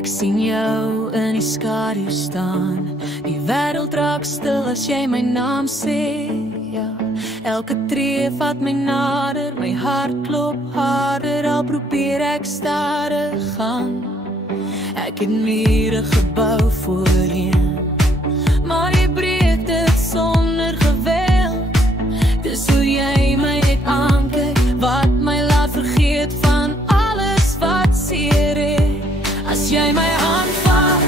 Ek sien jou in die skadu staan. Die wêreld raak stil as jy my naam sê. Ja, elke tree vat my nader, my hart klop harder, al probeer ek stadig gaan. Ek het mure gebou voorheen, maar jy breek dit sonder geweld. Dis hoe jy my net aankyk, wat my laat vergeet van alles wat seer het. As jy my hand vat,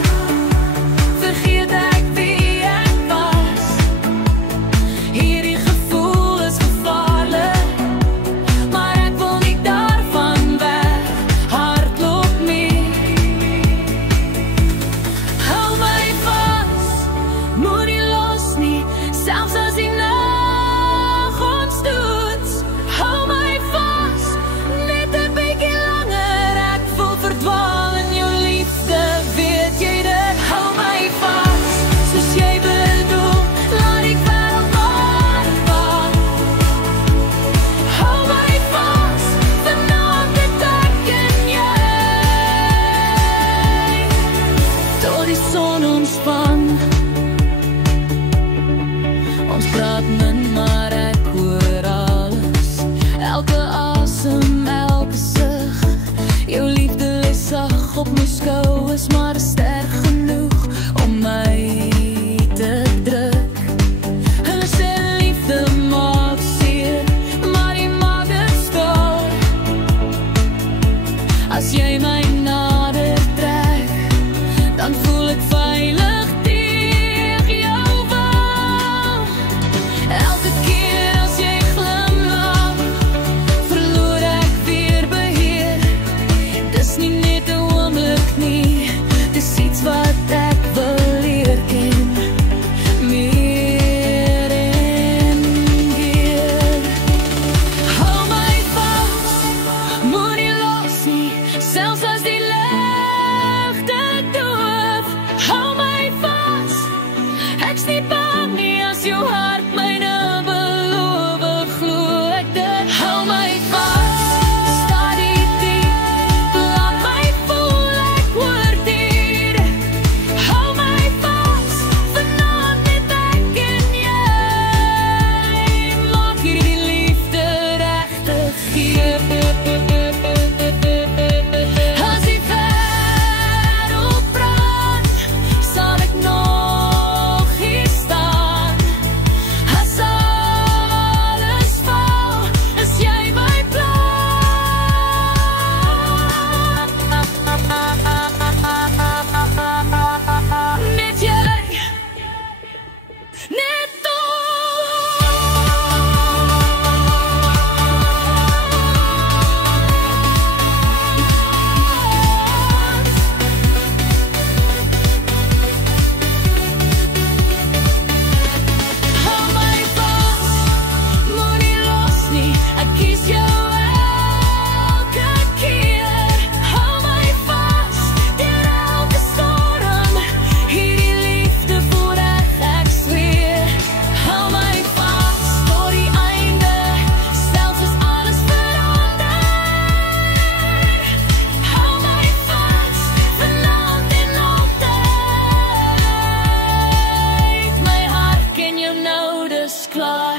vergeet ek wie ek was. Hierdie gevoel is gevaarlik, maar ek wil nie daarvan weg. Hardloop nie. Hou my vas, moenie los nie, selfs as die nag ons toets. Hou my vas, net 'n bietjie langer, ek voel verdwaal in jou liefde, weet jy dit? Hou my vas, soos jy bedoel, laat die wêreld maar vat. Hou my vas, vanaand het ek en jy, tot die son ontspan. Ons praat min, maar ek hoor alles, elke asem, elke sug. Jou liefde lê sag op my skouers, maar is sterk genoeg om my te druk. Hulle sê liefde maak seer, maar die maak dit stil. As jy my nader trek, dan voel ek veilig teeg jou wou. Elke keer as jy glimlach, verloor ek weer beheer. Dis nie net 'n oomblik nie, dis iets wat ek wil leer ken, meer en meer. Hou my vas, moenie los nie, selfs as die ligte doof. Hou my vas, ek's nie bang nie as jou hart myne beloof, glo ek dit. Hou my vas, sta die diep, laat my voel ek word hier. Hou my vas, vanaand net ek en jy, maak hierdie liefde regtig hier. As die wêreld brand, sal ek nog hier staan. As alles val, is jy my plan. Net jy, net hou my vas, moenie los nie, ek kies jou elke keer. Hou my vas, deur elke storm, hierdie liefde voel ek zweer. Hou my vas, tot die einde, selfs as alles verander. Hou my vas, vanaand en altyd, my hart ken jou nou, dis klaar.